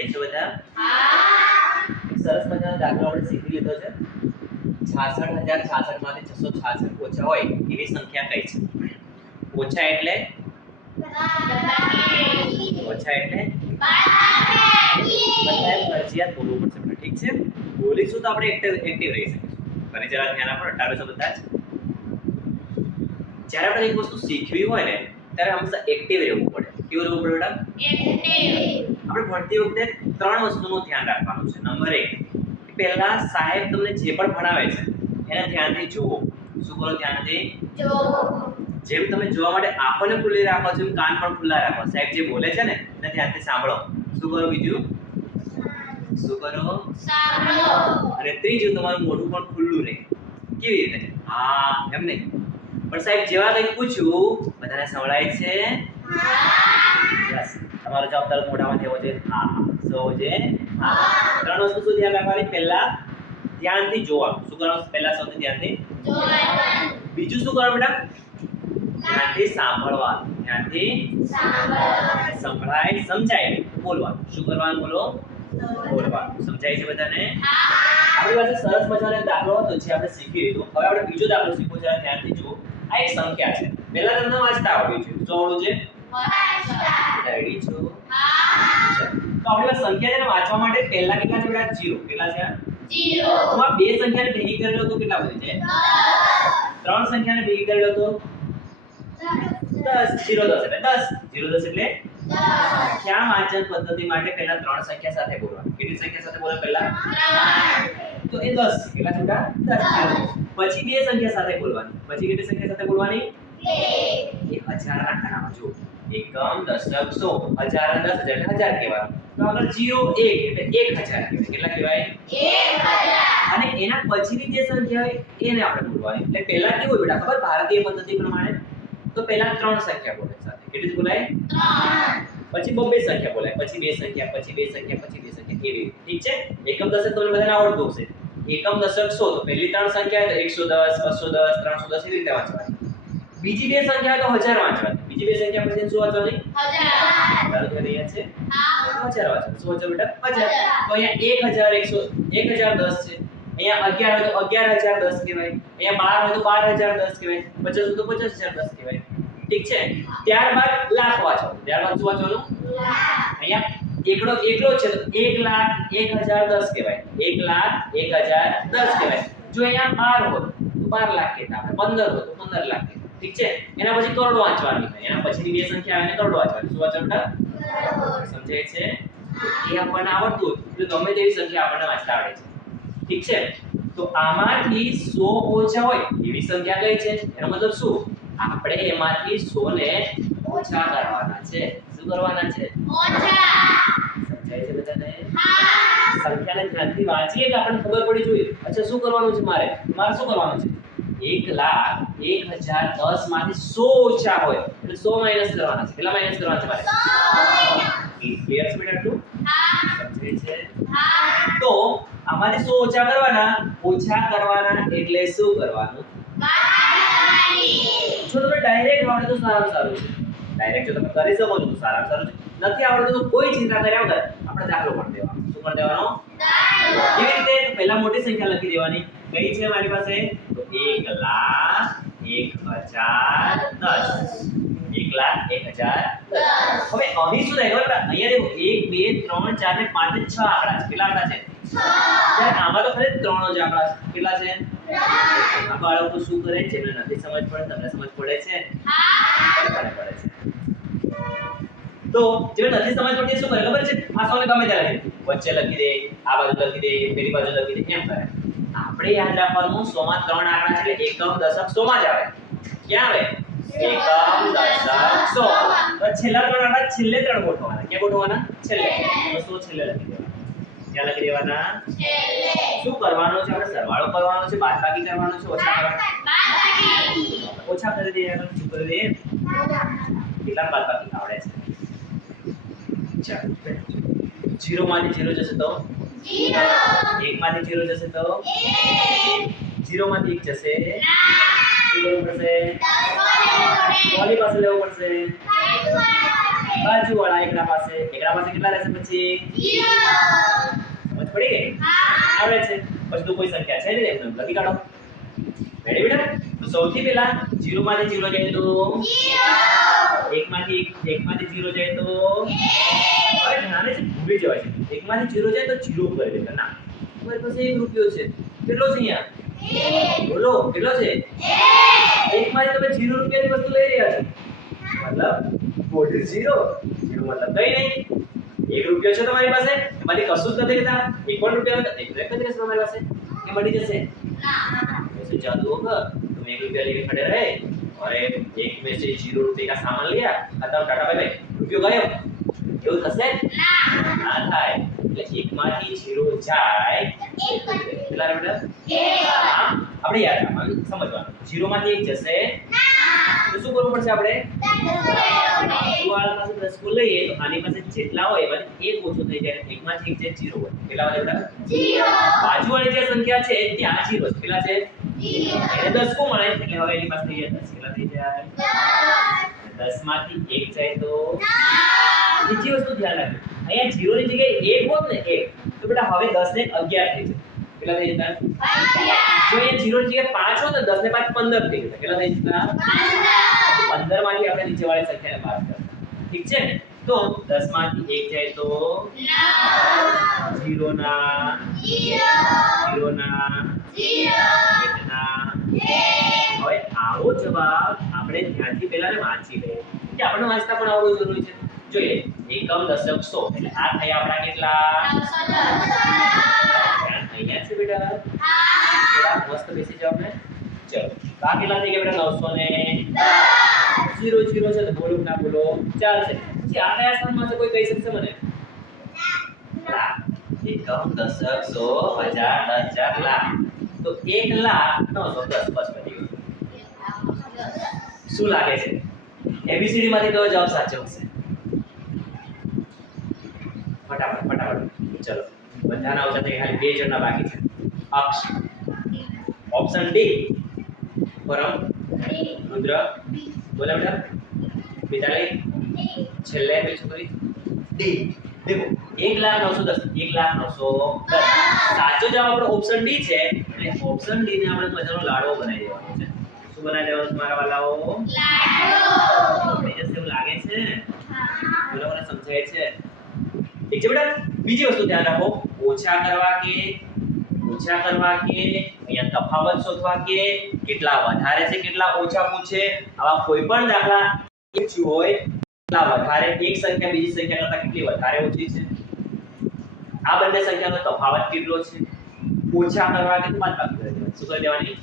Ready છો બધા? સરસ મજાનો દાખલો આપણે શીખી લીધો છે. છાસઠ હજાર છાસઠમાંથી છસો છાસઠ ઓછા હોય એવી સંખ્યા કઈ છે? ઓછા એટલે? ઓછા એટલે? બધાએ ફરજિયાત બોલવું પડશે ઠીક છે? બોલીશું તો આપણે એક્ટિવ એક્ટિવ રહી શકીશું. અને જરા ધ્યાન આપો અટાડો છો બધા જ? જ્યારે આપણે એક વસ્તુ શીખવી હોય ને ત્યારે હંમેશા એક્ટિવ રહેવું પડે. કેવું રહેવું પડે બેટા? આપણે ભણતી વખતે ત્રણ વસ્તુનું ધ્યાન રાખવાનું છે. નંબર એક પહેલા સાહેબ તમને જે પણ ભણાવે છે, એને ધ્યાનથી જુઓ. શું કરો ધ્યાનથી? જેમ તમે જોવા માટે આંખોને ખુલ્લી રાખો છો એમ કાન પણ ખુલ્લા રાખો. સાહેબ જે બોલે છે ને, એને ધ્યાનથી સાંભળો. શું કરો બીજું? શું કરો? અને ત્રીજું, તમારું મોઢું પણ ખુલ્લું રહે. કેવી રીતે? હા, એમ નહીં. પણ સાહેબ, જેવા કંઈક પૂછ્યું, બધાને સંભળાય છે. યસ તમારો જવાબ તરત મોઢામાં આવવો છે હા. સો હોવો હા. ત્રણ વસ્તુ શું ધ્યાન રાખવાની. પહેલા ધ્યાનથી જોવાનું. શું કરવાનું? પહેલા સૌથી ધ્યાનથી બીજું શું કરવાનું બેટા? ધ્યાનથી સાંભળવાનું. ધ્યાનથી સંભળાય સમજાય. બોલવાનું. શું કરવાનું? બોલો. બોલવાનું. સમજાય છે બધાને? આપણી પાસે સરસ મજાનો દાખલો હતો જે આપણે શીખી લીધો. હવે આપણે બીજો દાખલો શીખવો છે. જરા ધ્યાનથી જુઓ. આ એક સંખ્યા છે. પહેલા તમને વાંચતા આવડ્યું છે. શું છે? રેડી છો? તો આપણી સંખ્યા છે વાંચવા માટે પહેલા કેટલા છે બેટા જીરો? કેટલા છે હું બે સંખ્યાને ભેગી કરી તો કેટલા બની જાય ત્રણ સંખ્યાને ભેગી કરેલો તો? દસ. જીરો દસ એટલે દસ. જીરો દસ એટલે ક્યાં વાંચન પદ્ધતિ માટે પહેલા ત્રણ સંખ્યા સાથે બોલવા? કેટલી સંખ્યા સાથે બોલે પહેલા? તો એ 10 છે કેટલા છોટા? 10 પછી બે સંખ્યા સાથે બોલવાની. પછી કેટલી સંખ્યા સાથે બોલવાની? એ હજાર ના જો એકમ દશક સો હજાર અને દસ હજાર હજાર કહેવાનું તો આગળ જીરો એક એટલે એક હજાર કહેવાય. કેટલા કહેવાય? અને એના પછીની જે સંખ્યા હોય એને આપણે બોલવાની. એટલે પહેલા કેવું હોય બેટા ખબર? ભારતીય પદ્ધતિ પ્રમાણે તો પહેલા ત્રણ સંખ્યા બોલે સાથે. કેટલી બોલાય? પછી બબ્બે સંખ્યા બોલાય. પછી બે સંખ્યા પછી બે સંખ્યા પછી બે સંખ્યા. એવી ઠીક છે? એકમ દશક તમને બધાને આવડતું હશે. એકમ દશક સો. તો પહેલી ત્રણ સંખ્યા તો એકસો દસ બસો દસ ત્રણસો દસ એવી રીતે વાંચવાની. બીજી બે સંખ્યા તો હજાર વાંચવાની. બીજી બે સંખ્યા પછી શું વાંચવાની? હજાર. હજાર વાંચવાનું. શું વાંચવાનું બેટા? હજાર. તો અહીંયા એક હજાર એક હજાર દસ છે. અહીંયા અગિયાર હોય તો અગિયાર હજાર દસ કહેવાય. અહીંયા બાર હોય તો બાર હજાર દસ કહેવાય. પચાસ હોય તો પચાસ હજાર દસ કહેવાય. ઠીક છે? ત્યારબાદ લાખ વાંચવાનું. ત્યારબાદ શું વાંચવાનું? અહીંયા એકડો એકડો છે તો એક લાખ એક હજાર દસ કહેવાય. એક લાખ એક હજાર દસ કહેવાય. જો અહીંયા બાર હોય તો બાર લાખ કહેતા આપણે. પંદર હોય તો પંદર લાખ કહેતા. ઠીક છે? એના પછી કરોડો વાંચવાની થાય એના પછીની બે સંખ્યા આવે કરોડ વાંચવાની. શું વાંચવાનું સમજાય છે? એ આપણને આવડતું હોય. એટલે ગમે તેવી સંખ્યા આપણને વાંચતા આવડે છે. ઠીક છે? તો આમાંથી 100 ઓછા હોય એવી સંખ્યા કઈ છે? એનો મતલબ શું? આપણે એમાંથી 100 ને ઓછા કરવાના છે. શું કરવાના છે? સમજાય છે બધાને? સંખ્યાને ધ્યાનથી વાંચીએ એટલે આપણને ખબર પડી જોઈએ? અચ્છા શું કરવાનું છે મારે? મારે શું કરવાનું છે? એક લાખ એક હજાર દસમાંથી સો ઓછા હોય. એટલે સો માઇનસ કરવાના છે. કેટલા માઇનસ કરવાના છે મારે? ક્લિયર છે બેટા છે? તો આમાંથી સો ઓછા કરવાના. ઓછા કરવાના એટલે શું કરવાનું? જો તમે ડાયરેક્ટ આવડે તો સારામાં સારું છે. ડાયરેક્ટ જો તમે કરી શકો છો તો સારામાં સારું છે. નથી આવડતું તો કોઈ ચિંતા કર્યા વગર આપણે દાખલો પણ દેવાનો. શું પણ દેવાનો? કેવી રીતે? તો પહેલા મોટી સંખ્યા લખી દેવાની. કઈ છે મારી પાસે? તો એક લાખ એક હજાર દસ. એક લાખ એક હજાર દસ. હવે અહીં શું થાય ખબર? અહીંયા દેખો. એક બે ત્રણ ચાર ને પાંચ ને છ આંકડા છે. કેટલા આંકડા છે? જ્યારે આમાં તો ખાલી ત્રણ જ આંકડા છે. કેટલા છે? આ બાળકો શું કરે છે? જેમને નથી સમજ પડે તમને સમજ પડે છે? બધાને પડે છે. તો જે નથી સમજ પડતી શું કરે? ખબર છે? આ સૌને ગમે ત્યારે વચ્ચે લખી દે આ બાજુ લખી દે પેલી બાજુ લખી દે એમ કરે. આપણે યાદ રાખવાનું સો માં ત્રણ આંકડા છે એટલે એકમ દશક સો માં જ આવે. ક્યાં આવે? એકમ દશક સો તો છેલ્લા ત્રણ આંકડા છેલ્લે ત્રણ ગોઠવવાના ક્યાં ગોઠવવાના છેલ્લે. તો સો છેલ્લે લખી દેવાના? ક્યાં લખી દેવાના? શું કરવાનું છે? આપણે સરવાળો કરવાનો છે બાદબાકી કરવાનો છે ઓછા કરવાનો? ઓછા કરી દઈએ આગળ શું કરી દઈએ? કેટલા બાદબાકી આવડે છે? ચાલો 0 માંથી 0 જશે તો? એક. માંથી જીરો જશે તો જીરો માંથી એક જશે શું પડશે કોની પાસે લેવું પડશે એકડા પાસે એકડા પાસે કેટલા રહેશે પછી સમજ પડી ગઈ આવડે છે પછી તો કોઈ સંખ્યા છે ને એમને લખી કાઢો રેડી બેટા તો સૌથી પહેલા 0 માંથી 0 જાય તો 1 માંથી 1 માંથી 0 જાય તો હવે ધ્યાને ભૂલી જવાય છે 1 માંથી 0 જાય તો 0 કરી દેતા ના તમારી પાસે 1 રૂપિયો છે કેટલો છે અહીંયા બોલો કેટલો છે 1 માંથી તમે 0 રૂપિયાની વસ્તુ લઈ રહ્યા છો મતલબ what is 0 0 મતલબ કઈ નહીં એક રૂપિયો છે તમારી પાસે એમાંથી કશું જ નથી લેતા એક પણ રૂપિયા નથી એક રૂપિયા જ રહેશે તમારી પાસે કે મળી જશે ऐसे जादू होगा तुम एक रुपया लेके खड़े रहे और एक एक में से जीरो रुपए का सामान लिया खत्म टाटा बाय बाय રૂપિયો ગયો એવું થશે ના થાય એટલે એકમાંથી જીરો જાય. કેટલા રે બેટા? હા, આપણે યાદ રાખવાનું સમજવાનું. જીરો માંથી એક જશે. તો શું કરવું પડશે આપણે? બાજુવાળા પાસે દસ કુલ લઈએ તો આની પાસે જેટલા હોય એમાં એક ઓછો થઈ જાય એકમાંથી એક જાય જીરો હોય. કેટલા વધે બેટા? બાજુવાળી જે સંખ્યા છે ત્યાં જીરો છે. કેટલા છે? એટલે દસ કો મળે એટલે હવે એની પાસે થઈ જાય કેટલા થઈ જાય? દસ. માંથી એક જાય તો? બીજી વસ્તુ ધ્યાન રાખજો. અહીંયા જીરો ની જગ્યાએ એક હોત ને એક, તો બેટા હવે દસ ને અગિયાર થઈ જશે કેટલા થઈ જતા? જો અહીંયા જીરો ની જગ્યાએ પાંચ હોત ને 10 ને પાંચ પંદર થઈ જતા. કેટલા થઈ જતા? પંદરમાંથી આપણે નીચેવાળી સંખ્યાને બાદ કરતા ઠીક છે ને? તો 10 માંથી 1 જાય તો જીરો ના જીરો ના એકના હવે આવો જવાબ આપણે ધ્યાનથી પહેલા ને વાંચી લઈએ. કે આપણે વાંચતા પણ આવડવું જરૂરી છે. જોઈએ એકમ દશક સો. એટલે આ થયા આપણા કેટલા? અહીંયા છે બેટા. મસ્ત બેસી જાવ આપણે. ચલો આ કેટલા થઈ ગયા બેટા? નવસો ને જીરો જીરો છે તો બોલો ના બોલો. ચાલશે પછી આ કયા સ્થાનમાં છે કોઈ કહી શકશે મને? એકમ દશક સો હજાર દસ હજાર લાખ. તો એક લાખ નવસો દસ બસ પતી શું લાગે છે? એબીસીડી માંથી કયો જવાબ સાચો હશે ફટાફટ ફટાફટ ચલો. બધાના ઓછા થઈ ખાલી બે જણના બાકી છે. અક્ષ ઓપ્શન ડી પરમ. રુદ્ર. બોલા બેટા. મિતાલી છેલ્લે બે છોકરી ડી દેખો. એક લાખ નવસો દસ. એક લાખ નવસો દસ. સાચો જવાબ આપણો ઓપ્શન ડી છે. અને ઓપ્શન ડી ને આપણે મજાનો લાડવો બનાવી દેવાનો છે. શું બનાવી દેવાનું છે મારા વાલાઓ? બની જશે એવું લાગે છે. બરાબર સમજાય છે? ઠીક છે, બેટા? બીજી વસ્તુ ધ્યાન રાખો. ઓછા કરવા કે, ઓછા કરવા કે, અહીંયા તફાવત શોધવા કે, કેટલા વધારે છે, કેટલા ઓછા પૂછે, આવા કોઈ પણ દાખલા પૂછ્યું હોય, કેટલા વધારે, એક સંખ્યા, બીજી સંખ્યા કરતા કેટલી વધારે ઓછી છે? આ બંને સંખ્યાનો તફાવત કેટલો છે? ઓછા કરવા કે તો બાદબાકી કરી દેવાની. શું કરી દેવાની?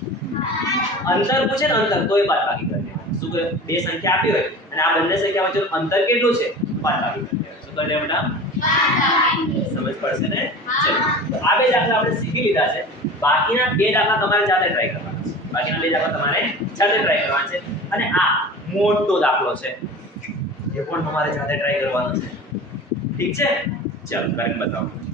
અંતર પૂછે ને અંતર, તોય બાદબાકી કરી દેવાની. શું બે સંખ્યા આપી હોય, અને આ બંને સંખ્યા વચ્ચે અંતર કેટલું છે? બાદબાકી કરી શું સમજ પડશે ને? ચલો. આ બે દાખલા આપણે શીખી લીધા છે. બાકીના બે દાખલા તમારે જાતે ટ્રાય કરવાના છે. બાકીના બે દાખલા તમારે જાતે ટ્રાય કરવાના છે. અને આ મોટો દાખલો છે. એ પણ તમારે જાતે ટ્રાય કરવાનો છે. ઠીક છે? ચલો કરીને બતાવો.